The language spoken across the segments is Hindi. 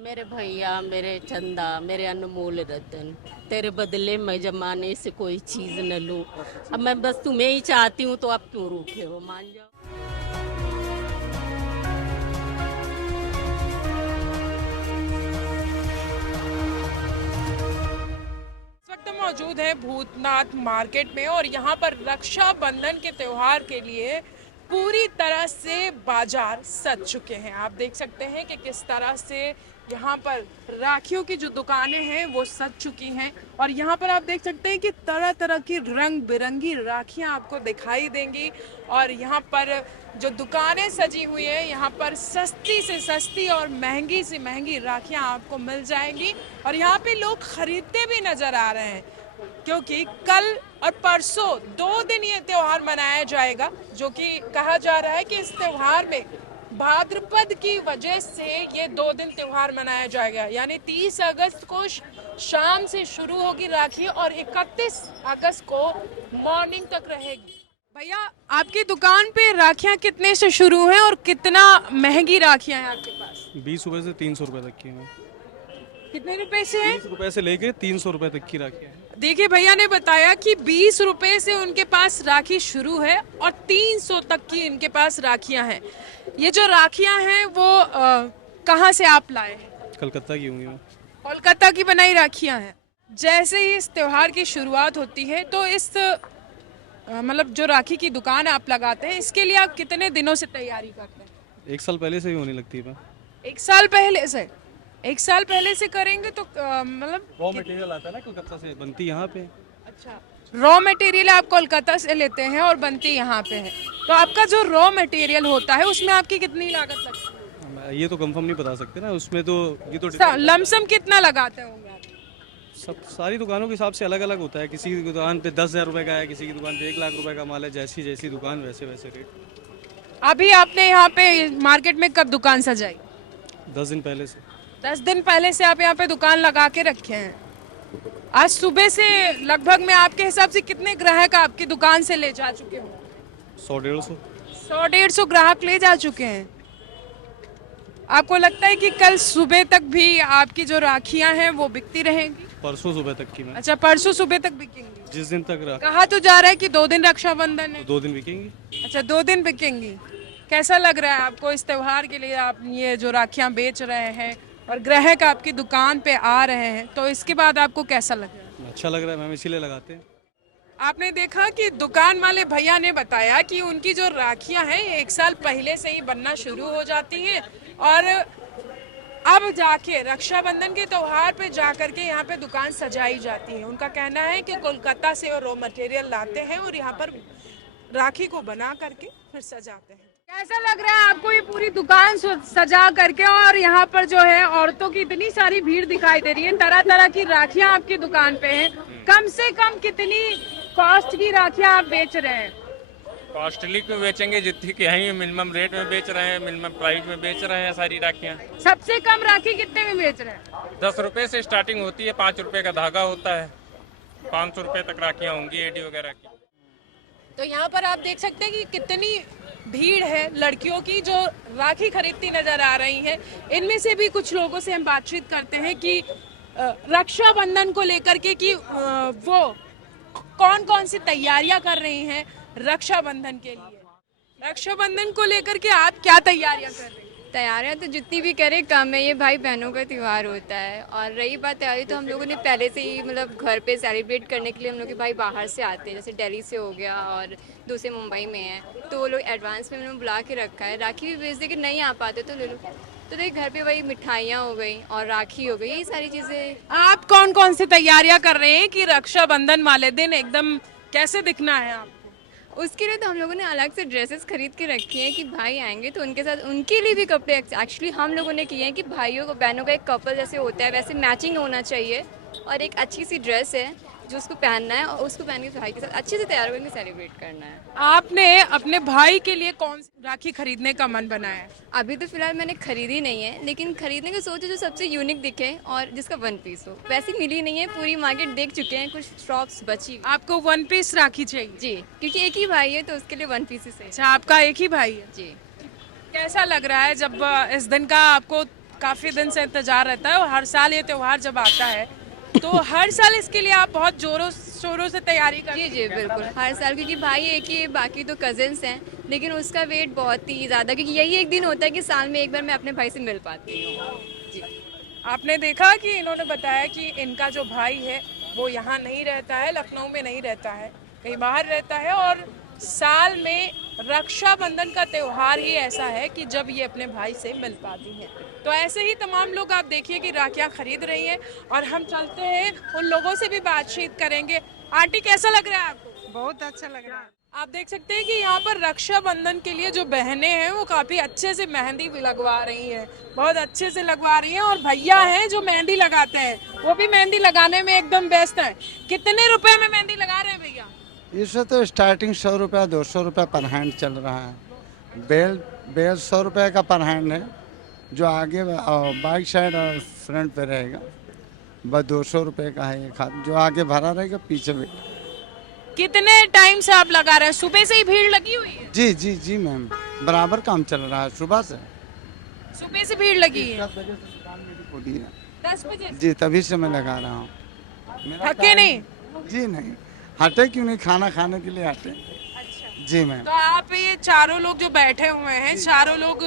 मेरे भैया, मेरे चंदा, मेरे अनमोल रतन, तेरे बदले मैं जमाने से कोई चीज न लूं। अब मैं बस तुम्हें ही चाहती हूँ, तो आप क्यों रूठे हो? मान जाओ। इस वक्त हम मौजूद है भूतनाथ मार्केट में और यहाँ पर रक्षाबंधन के त्योहार के लिए पूरी तरह से बाजार सज चुके हैं। आप देख सकते हैं कि किस तरह से यहाँ पर राखियों की जो दुकानें हैं वो सज चुकी हैं और यहाँ पर आप देख सकते हैं कि तरह तरह की रंग बिरंगी राखियाँ आपको दिखाई देंगी। और यहाँ पर जो दुकानें सजी हुई हैं यहाँ पर सस्ती से सस्ती और महंगी से महंगी राखियाँ आपको मिल जाएंगी और यहाँ पे लोग खरीदते भी नजर आ रहे हैं क्योंकि कल और परसों 2 दिन ये त्योहार मनाया जाएगा, जो कि कहा जा रहा है कि इस त्योहार में भाद्रपद की वजह से ये 2 दिन त्योहार मनाया जाएगा। यानी 30 अगस्त को शाम से शुरू होगी राखी और 31 अगस्त को मॉर्निंग तक रहेगी। भैया, आपकी दुकान पे राखियां कितने से शुरू हैं और कितना महंगी राखियां हैं आपके पास? 20 रुपए से 300 रुपए तक की है। कितने रुपए से है? 20 रुपए से लेके 300 रुपए तक की राखी है। देखिए, भैया ने बताया कि 20 रुपए से उनके पास राखी शुरू है और 300 तक की इनके पास राखियां हैं। ये जो राखियां हैं वो कहाँ से आप लाए हैं? कलकत्ता की होंगी वो। कोलकाता की बनाई राखियां हैं। जैसे ही इस त्योहार की शुरुआत होती है तो इस मतलब जो राखी की दुकान आप लगाते हैं, इसके लिए आप कितने दिनों से तैयारी करते हैं? 1 साल पहले से ही होने लगती है। 1 साल पहले से? 1 साल पहले से करेंगे तो मतलब रॉ मटेरियल आता है ना कलकत्ता से, बनती यहाँ पे। अच्छा, रॉ मटेरियल आप कोलकाता से लेते हैं और बनती यहाँ पे है। तो आपका जो रॉ मटेरियल होता है उसमें आपकी कितनी लागत लगती ये तो कंफर्म नहीं बता सकते ना, उसमें तो ये तो है? लमसम कितना लगाते होंगे आप? सब सारी दुकानों के हिसाब से अलग अलग होता है। किसी की दुकान पे 10,000 रुपए का है, किसी की दुकान पे 1 लाख रुपए का माल है। जैसी जैसी दुकान वैसे वैसे रेट। अभी आपने यहाँ पे मार्केट में कब दुकान सजाई? 10 दिन पहले से। 10 दिन पहले से आप यहाँ पे दुकान लगा के रखे हैं। आज सुबह से लगभग में आपके हिसाब से कितने ग्राहक आपकी दुकान से ले जा चुके हो? 100-150। 100-150 ग्राहक ले जा चुके हैं। आपको लगता है कि कल सुबह तक भी आपकी जो राखियां हैं वो बिकती रहेंगी? परसों सुबह तक की मैं। अच्छा, परसों सुबह तक बिकेंगी। जिस दिन तक कहा तो जा रहा है कि 2 दिन रक्षाबंधन है। 2 दिन बिकेंगी। अच्छा, 2 दिन बिकेंगी। कैसा लग रहा है आपको इस त्योहार के लिए? आप ये जो राखियां बेच रहे हैं और ग्राहक आपकी दुकान पे आ रहे हैं, तो इसके बाद आपको कैसा लग रहा है? अच्छा लग रहा है मैम, इसीलिए लगाते हैं। आपने देखा कि दुकान वाले भैया ने बताया कि उनकी जो राखियां हैं 1 साल पहले से ही बनना शुरू हो जाती हैं और अब जाके रक्षाबंधन के त्योहार पे जाकर के यहाँ पे दुकान सजाई जाती है। उनका कहना है कि कोलकाता से रॉ मटेरियल लाते हैं और यहाँ पर राखी को बना करके फिर सजाते हैं। कैसा लग रहा है आपको ये पूरी दुकान सजा करके? और यहाँ पर जो है औरतों की इतनी सारी भीड़ दिखाई दे रही है, तरह तरह की राखियाँ आपकी दुकान पे हैं। कम से कम कितनी कॉस्ट की राखियाँ आप बेच रहे हैं? कॉस्टली क्यों बेचेंगे, जितनी की है मिनिमम रेट में बेच रहे हैं, मिनिमम प्राइस में बेच रहे हैं सारी राखियाँ। सबसे कम राखी कितने में बेच रहे हैं? 10 रुपए से स्टार्टिंग होती है, 5 रुपए का धागा होता है, 500 रुपए तक राखियाँ होंगी एडी वगैरह की। तो यहाँ पर आप देख सकते हैं कि कितनी भीड़ है लड़कियों की जो राखी खरीदती नजर आ रही हैं। इनमें से भी कुछ लोगों से हम बातचीत करते हैं कि रक्षाबंधन को लेकर के कि वो कौन कौन सी तैयारियां कर रही हैं रक्षाबंधन के लिए। रक्षाबंधन को लेकर के आप क्या तैयारियां कर रही हैं? तैयारियां तो जितनी भी करें कम है, ये भाई बहनों का त्यौहार होता है। और रही बात तैयारी, तो हम लोगों ने पहले से ही मतलब घर पे सेलिब्रेट करने के लिए हम लोग के भाई बाहर से आते हैं, जैसे दिल्ली से हो गया और दूसरे मुंबई में है, तो वो लोग एडवांस में हम लोग बुला के रखा है। राखी भी भेज दे कि नहीं आ पाते तो ले लो। तो देखिए, घर पे वही मिठाइयाँ हो गई और राखी हो गई, यही सारी चीज़ें। आप कौन कौन सी तैयारियां कर रहे हैं कि रक्षाबंधन वाले दिन एकदम कैसे दिखना है आपको? उसके लिए तो हम लोगों ने अलग से ड्रेसेस खरीद के रखी हैं कि भाई आएंगे तो उनके साथ उनके लिए भी कपड़े एक्चुअली हम लोगों ने किए हैं कि भाइयों को बहनों का एक कपल जैसे होता है वैसे मैचिंग होना चाहिए। और एक अच्छी सी ड्रेस है जो उसको पहनना है और उसको पहन के भाई के साथ अच्छे से तैयार होकर सेलिब्रेट करना है। आपने अपने भाई के लिए कौन सी राखी खरीदने का मन बनाया है? अभी तो फिलहाल मैंने खरीदी नहीं है, लेकिन खरीदने का सोच है जो सबसे यूनिक दिखे और जिसका 1 पीस हो। वैसे मिली नहीं है, पूरी मार्केट देख चुके हैं, कुछ शॉप्स बची। आपको 1 पीस राखी चाहिए? जी, क्योंकि एक ही भाई है तो उसके लिए 1 पीस ही सही। अच्छा, आपका एक ही भाई है? जी। कैसा लग रहा है जब इस दिन का आपको काफ़ी दिन से इंतज़ार रहता है और हर साल ये त्यौहार जब आता है तो हर साल इसके लिए आप बहुत जोरों शोरों से तैयारी करते जी जी बिल्कुल, हर साल, क्योंकि भाई एक ही है, बाकी तो कज़न्स हैं, लेकिन उसका वेट बहुत ही ज़्यादा, क्योंकि यही एक दिन होता है कि साल में एक बार मैं अपने भाई से मिल पाती हूँ। जी। आपने देखा कि इन्होंने बताया कि इनका जो भाई है वो यहाँ नहीं रहता है, लखनऊ में नहीं रहता है, कहीं बाहर रहता है और साल में रक्षाबंधन का त्यौहार ही ऐसा है कि जब ये अपने भाई से मिल पाती हैं। तो ऐसे ही तमाम लोग आप देखिए कि राखियाँ खरीद रही हैं और हम चलते हैं उन लोगों से भी बातचीत करेंगे। आंटी कैसा लग रहा है आपको? बहुत अच्छा लग रहा है। आप देख सकते हैं कि यहाँ पर रक्षाबंधन के लिए जो बहनें हैं वो काफ़ी अच्छे से मेहंदी भी लगवा रही हैं, बहुत अच्छे से लगवा रही हैं और भैया हैं जो मेहंदी लगाते हैं, वो भी मेहंदी लगाने में एकदम बेस्ट हैं। कितने रुपए में मेहंदी लगा रहे हैं भैया? इससे तो स्टार्टिंग 100 रुपया 200 रुपया पर हैंड चल रहा है। बेल 100 रुपये का पर हैंड है, जो आगे बैक साइड और फ्रंट पे रहेगा बस 200 रुपये का है एक हाथ, जो आगे भरा रहेगा पीछे भी। कितने टाइम से आप लगा रहे हैं? सुबह से ही भीड़ लगी हुई है? जी जी जी मैम, बराबर काम चल रहा है सुबह से। सुबह से भीड़ लगी है? 10 बजे से दुकान मेरी खुली है। 10 बजे? जी तभी से मैं लगा रहा हूँ। मेरा थके नहीं? जी नहीं, हटे क्यों नहीं, खाना खाने के लिए हटे। जी मैम। तो आप ये चारों लोग जो बैठे हुए हैं, चारों लोग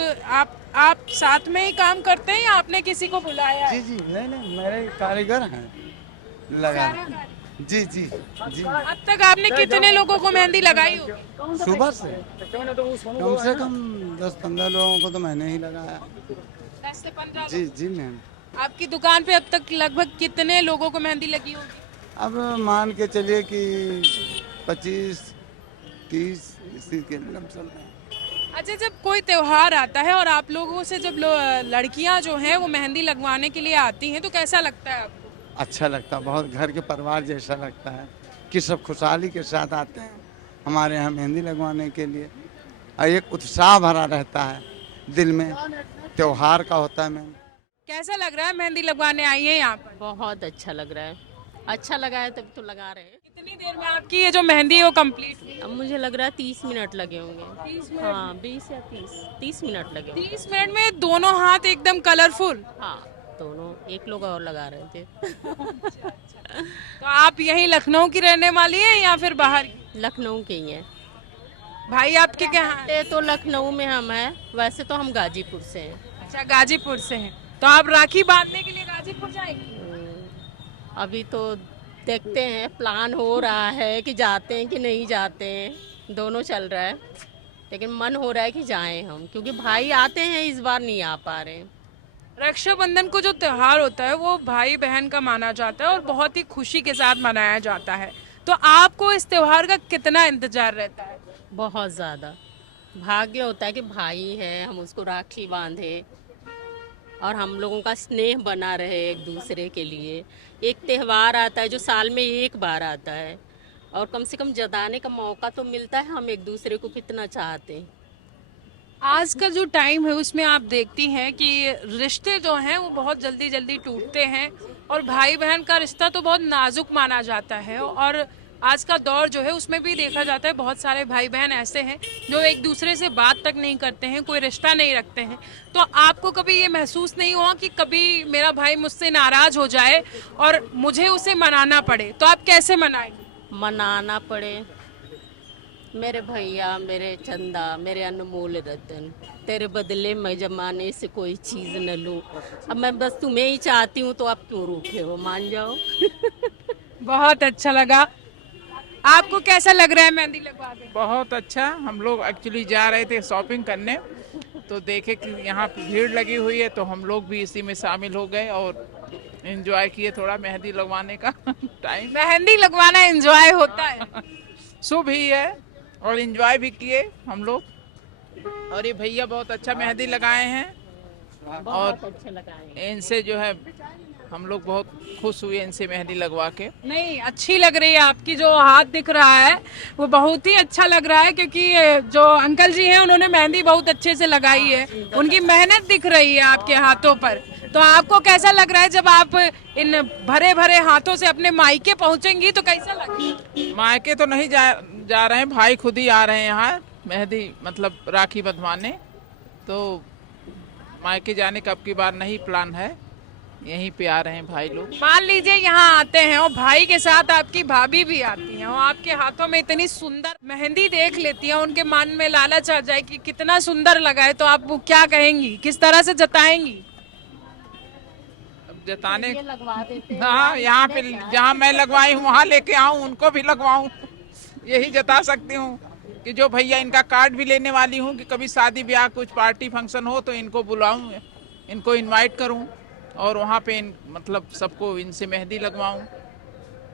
आप साथ में ही काम करते हैं या आपने किसी को बुलाया है? जी जी नहीं मेरे कारीगर हैं लगा। जी जी जी। अब तक आपने कितने लोगों को मेहंदी लगाई होगी? सुबह से कम से कम 10-15 लोगों को तो मैंने ही लगाया। 10 से 15 जी जी मैम। आपकी दुकान पे अब तक लगभग कितने लोगों को मेहंदी लगी होगी? अब मान के चलिए कि 25-30 इसी के लमसम में। अच्छा, जब कोई त्योहार आता है और आप लोगों से जब लड़कियां जो हैं वो मेहंदी लगवाने के लिए आती हैं तो कैसा लगता है आपको? अच्छा लगता है, बहुत घर के परिवार जैसा लगता है कि सब खुशहाली के साथ आते हैं हमारे यहाँ मेहंदी लगवाने के लिए और एक उत्साह भरा रहता है दिल में, त्योहार का होता है। मैम कैसा लग रहा है मेहंदी लगवाने आई है यहाँ पर? बहुत अच्छा लग रहा है, अच्छा लगा है तब तो लगा रहे हैं। कितनी देर में आपकी ये जो मेहंदी है वो कंप्लीट हुई? अब मुझे लग रहा है 30 मिनट लगे होंगे। 30 मिनट? हाँ 20 या 30 मिनट लगे होंगे। 30 मिनट में दोनों हाथ एकदम कलरफुल? हाँ दोनों, एक लोग और लगा रहे थे। तो आप यहीं लखनऊ की रहने वाली हैं या फिर बाहर की? लखनऊ के ही हैं। भाई आपके क्या हैं? ये तो लखनऊ में हम हैं, वैसे तो हम गाजीपुर से हैं। अच्छा, गाजीपुर से हैं। तो आप राखी बांधने के लिए गाजीपुर जाएंगे? अभी तो देखते हैं, प्लान हो रहा है कि जाते हैं कि नहीं जाते हैं, दोनों चल रहा है, लेकिन मन हो रहा है कि जाएं हम, क्योंकि भाई आते हैं, इस बार नहीं आ पा रहे हैं। रक्षाबंधन को जो त्योहार होता है वो भाई बहन का माना जाता है और बहुत ही खुशी के साथ मनाया जाता है। तो आपको इस त्योहार का कितना इंतजार रहता है? बहुत ज़्यादा भाग्य होता है कि भाई हैं, हम उसको राखी बांधे और हम लोगों का स्नेह बना रहे एक दूसरे के लिए। एक त्यौहार आता है जो साल में एक बार आता है और कम से कम जताने का मौका तो मिलता है हम एक दूसरे को कितना चाहते हैं। आज का जो टाइम है उसमें आप देखती हैं कि रिश्ते जो हैं वो बहुत जल्दी जल्दी टूटते हैं और भाई बहन का रिश्ता तो बहुत नाजुक माना जाता है और आज का दौर जो है उसमें भी देखा जाता है बहुत सारे भाई बहन ऐसे हैं जो एक दूसरे से बात तक नहीं करते हैं, कोई रिश्ता नहीं रखते हैं। तो आपको कभी ये महसूस नहीं हुआ कि कभी मेरा भाई मुझसे नाराज हो जाए और मुझे उसे मनाना पड़े, तो आप कैसे मनाएंगे? मनाना पड़े, मेरे भैया, मेरे चंदा, मेरे अनमोल रतन, तेरे बदले मैं जमाने से कोई चीज़ न लूं। अब मैं बस तुम्हें ही चाहती हूँ, तो आप क्यों रूठे हो, मान जाओ। बहुत अच्छा लगा। आपको कैसा लग रहा है मेहंदी लगवा के? बहुत अच्छा। हम लोग एक्चुअली जा रहे थे शॉपिंग करने, तो देखे कि यहाँ भीड़ लगी हुई है तो हम लोग भी इसी में शामिल हो गए और एंजॉय किए थोड़ा मेहंदी लगवाने का टाइम। मेहंदी लगवाना एंजॉय होता है? शुभ ही है और एंजॉय भी किए हम लोग। और ये भैया बहुत अच्छा मेहंदी लगाए हैं और अच्छा लगा है। इनसे जो है हम लोग बहुत खुश हुए इनसे मेहंदी लगवा के। नहीं, अच्छी लग रही है आपकी, जो हाथ दिख रहा है वो बहुत ही अच्छा लग रहा है क्योंकि जो अंकल जी हैं उन्होंने मेहंदी बहुत अच्छे से लगाई है, उनकी मेहनत दिख रही है आपके हाथों पर। तो आपको कैसा लग रहा है जब आप इन भरे भरे हाथों से अपने मायके पहुंचेंगी तो कैसा लगेगा? मायके तो नहीं जा रहे हैं, भाई खुद ही आ रहे हैं यहाँ मेहंदी मतलब राखी बंधवाने। तो मायके जाने का अब की बार नहीं प्लान है, यहीं पे आ रहे हैं भाई लोग। मान लीजिए यहाँ आते हैं और भाई के साथ आपकी भाभी भी आती हैं और आपके हाथों में इतनी सुंदर मेहंदी देख लेती हैं, उनके मन में लालच आ जाए कि कितना सुंदर लगा है, तो आप वो क्या कहेंगी, किस तरह से जताएंगी? अब जताने हाँ, यहाँ पे जहाँ मैं लगवाई हूँ वहाँ लेके आऊँ, उनको भी लगवाऊँ, यही जता सकती हूँ कि जो भैया इनका कार्ड भी लेने वाली हूँ कि कभी शादी ब्याह कुछ पार्टी फंक्शन हो तो इनको बुलाऊँ, इनको इनवाइट करूँ और वहाँ पे मतलब सबको इनसे मेहंदी लगवाऊँ।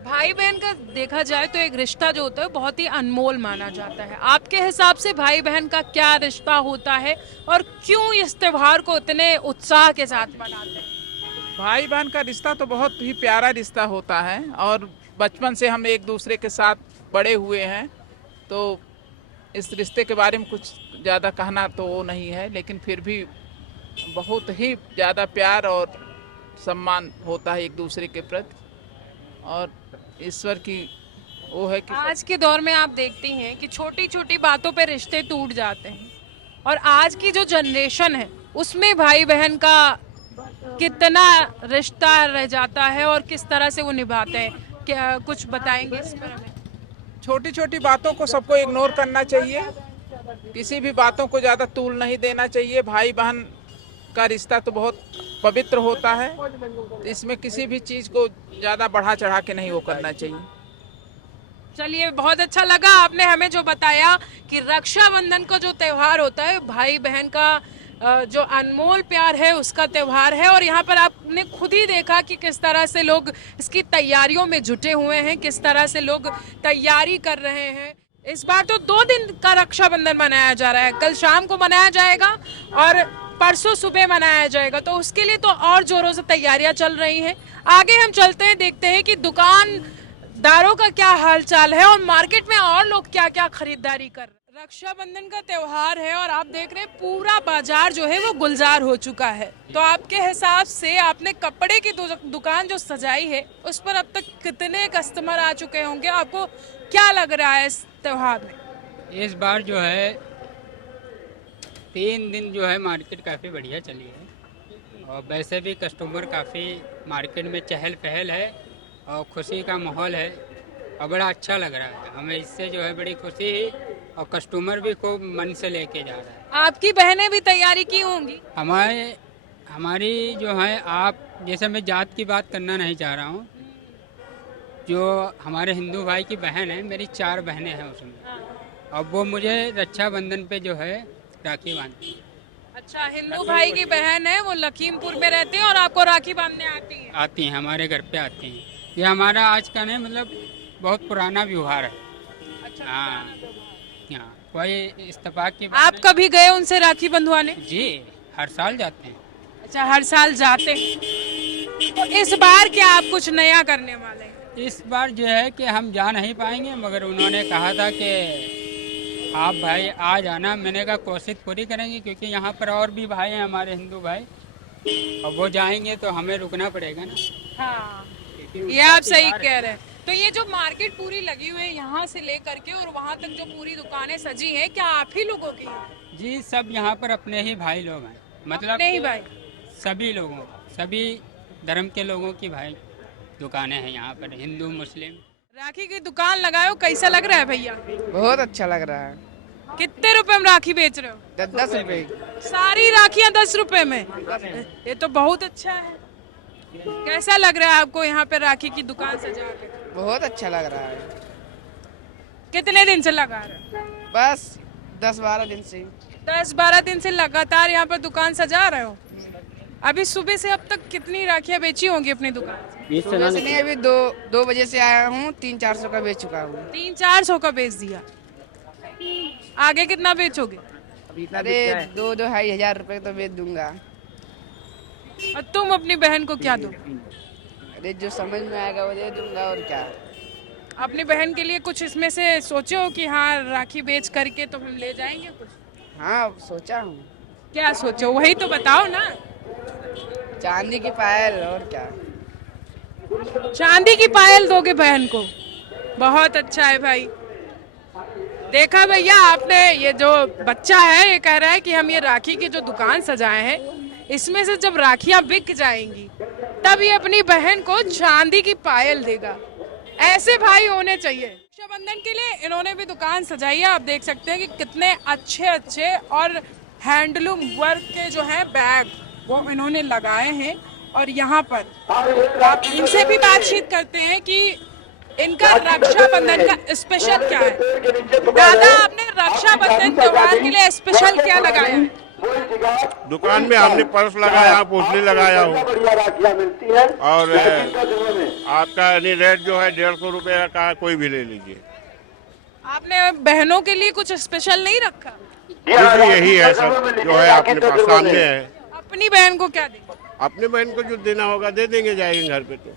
भाई बहन का देखा जाए तो एक रिश्ता जो होता है बहुत ही अनमोल माना जाता है। आपके हिसाब से भाई बहन का क्या रिश्ता होता है और क्यों इस त्योहार को इतने उत्साह के साथ मनाते हैं? भाई बहन का रिश्ता तो बहुत ही प्यारा रिश्ता होता है और बचपन से हम एक दूसरे के साथ बड़े हुए हैं, तो इस रिश्ते के बारे में कुछ ज़्यादा कहना तो वो नहीं है, लेकिन फिर भी बहुत ही ज़्यादा प्यार और सम्मान होता है एक दूसरे के प्रति और ईश्वर की वो है कि आज के दौर में आप देखती हैं कि छोटी छोटी बातों पे रिश्ते टूट जाते हैं और आज की जो जनरेशन है उसमें भाई बहन का कितना रिश्ता रह जाता है और किस तरह से वो निभाते हैं, क्या कुछ बताएंगे इस पर हमें? छोटी छोटी बातों को सबको इग्नोर करना चाहिए, किसी भी बातों को ज़्यादा तूल नहीं देना चाहिए। भाई बहन का रिश्ता तो बहुत पवित्र होता है, इसमें किसी भी चीज़ को ज़्यादा बढ़ा चढ़ा के नहीं वो करना चाहिए। चलिए, बहुत अच्छा लगा आपने हमें जो बताया कि रक्षाबंधन का जो त्योहार होता है भाई बहन का जो अनमोल प्यार है उसका त्योहार है और यहाँ पर आपने खुद ही देखा कि किस तरह से लोग इसकी तैयारियों में जुटे हुए हैं, किस तरह से लोग तैयारी कर रहे हैं। इस बार तो 2 दिन का रक्षाबंधन मनाया जा रहा है, कल शाम को मनाया जाएगा और परसों सुबह मनाया जाएगा, तो उसके लिए तो और जोरों से तैयारियां चल रही हैं। आगे हम चलते हैं, देखते हैं कि दुकानदारों का क्या हाल चाल है और मार्केट में और लोग क्या क्या खरीदारी कर रहे हैं। रक्षाबंधन का त्योहार है और आप देख रहे हैं पूरा बाजार जो है वो गुलजार हो चुका है, तो आपके हिसाब से आपने कपड़े की दुकान जो सजाई है उस पर अब तक कितने कस्टमर आ चुके होंगे, आपको क्या लग रहा है इस त्योहार में? इस बार जो है 3 दिन जो है मार्केट काफ़ी बढ़िया चली है और वैसे भी कस्टमर काफ़ी मार्केट में चहल पहल है और खुशी का माहौल है और बड़ा अच्छा लग रहा है हमें, इससे जो है बड़ी खुशी है और कस्टमर भी खूब मन से लेके जा रहा है। आपकी बहनें भी तैयारी की होंगी? हमारी जो है, आप जैसे मैं जात की बात करना नहीं चाह रहा हूँ, जो हमारे हिंदू भाई की बहन है, मेरी 4 बहनें हैं उसमें और वो मुझे रक्षाबंधन पे जो है राखी बांधती है। अच्छा, हिंदू भाई की बहन है, वो लखीमपुर में रहते हैं और आपको राखी बांधने आती हैं? हमारे घर पे आती हैं। ये हमारा आज का नहीं, मतलब बहुत पुराना व्यवहार है। अच्छा, हाँ, कोई इत्तेफाक की आप कभी गए उनसे राखी बंधवाने? जी, हर साल जाते हैं। अच्छा, हर साल जाते हैं। तो इस बार क्या आप कुछ नया करने वाले हैं? इस बार जो है कि हम जा नहीं पाएंगे, मगर उन्होंने कहा था कि आप भाई आ जाना। मैंने कहा कोशिश पूरी करेंगे, क्योंकि यहाँ पर और भी भाई हैं हमारे हिंदू भाई, और वो जाएंगे तो हमें रुकना पड़ेगा ना। हाँ, ये आप सही कह रहे हैं। तो ये जो मार्केट पूरी लगी हुई है यहाँ से लेकर के और वहाँ तक जो पूरी दुकानें सजी हैं, क्या आप ही लोगों की हैं? जी, सब यहाँ पर अपने ही भाई लोग हैं, मतलब अपने ही भाई? सभी लोगों, सभी धर्म के लोगों की भाई दुकानें हैं यहाँ पर, हिंदू मुस्लिम। राखी की दुकान लगाए हो, कैसा लग रहा है भैया? बहुत अच्छा लग रहा है। कितने रुपए में राखी बेच रहे हो? 10 रुपए। सारी राखियाँ 10 रुपए में? ये तो बहुत अच्छा है। कैसा लग रहा है आपको यहाँ पे राखी की दुकान सजा के? बहुत अच्छा लग रहा है। कितने दिन से लगा रहे हो? बस 10-12 दिन से। 10-12 दिन से लगातार यहाँ पर दुकान सजा रहे हो? अभी सुबह से अब तक कितनी राखियाँ बेची होंगी अपनी दुकान से? सुबह से नहीं, अभी 2 बजे से आया हूँ, 300-400 का बेच चुका हूँ। 300-400 का बेच दिया। आगे कितना बेचोगे? अरे 2-2-2.5 हजार रुपए तो बेच दूंगा। और तुम अपनी बहन को क्या दो? अरे जो समझ में आएगा वो दे दूंगा, और क्या। अपनी बहन के लिए कुछ इसमें से सोचे हो कि हाँ राखी बेच करके तो हम ले जाएंगे कुछ? हाँ, सोचा हूँ। क्या सोचो, वही तो बताओ ना। चांदी की पायल, और क्या। चांदी की पायल दोगे बहन को? बहुत अच्छा है भाई। देखा भैया आपने, ये जो बच्चा है ये कह रहा है कि हम ये राखी की जो दुकान सजाए हैं इसमें से जब राखियां बिक जाएंगी तब ये अपनी बहन को चांदी की पायल देगा। ऐसे भाई होने चाहिए। रक्षाबंधन के लिए इन्होंने भी दुकान सजाई है। आप देख सकते हैं कि कितने अच्छे अच्छे और हैंडलूम वर्क के जो है बैग वो इन्होंने लगाए हैं। और यहाँ पर आप इनसे भी बातचीत करते हैं कि इनका रक्षाबंधन का स्पेशल क्या है। दादा, आपने रक्षाबंधन त्योहार के लिए स्पेशल क्या लगाया है? दुकान में हमने पर्स लगाया, पोटली लगाया हूँ और आपका रेट जो है 150 रुपये का, कोई भी ले लीजिए। आपने बहनों के लिए कुछ स्पेशल नहीं रखा? जी यही है सब जो है अपने पास सामने है। अपनी बहन को क्या देंगे? अपने बहन को जो देना होगा दे देंगे, जाएंगे घर पे। तो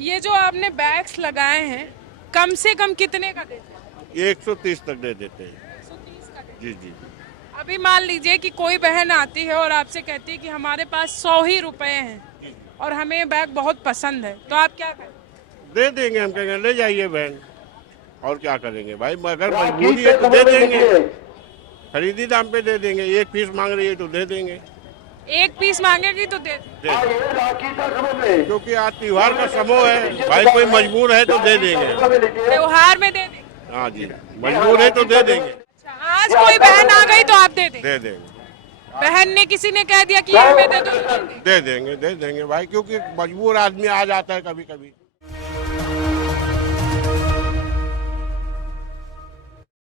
ये जो आपने बैग्स लगाए हैं कम से कम कितने का देते हैं? 130 तक दे देते हैं। 130 का देते जी जी। अभी मान लीजिए कि कोई बहन आती है और आपसे कहती है कि हमारे पास 100 ही रुपए हैं और हमें ये बैग बहुत पसंद है, तो आप क्या करें? दे देंगे, हम कहेंगे ले जाइए बहन, और क्या करेंगे भाई। अगर मजबूरी है तो दे देंगे, खरीदी दाम पे दे देंगे। एक पीस मांग रही है तो दे देंगे। एक पीस मांगेगी तो दे देंगे। क्योंकि आज त्योहार का समय है भाई, कोई मजबूर है तो दे देंगे। त्योहार में दे देंगे? हाँ जी, मजबूर है तो दे देंगे। आज कोई बहन आ गई तो आप दे देंगे? दे देंगे। बहन ने किसी ने कह दिया कि ये हमें दे दो, दे देंगे भाई, क्योंकि मजबूर आदमी आ जाता है कभी कभी।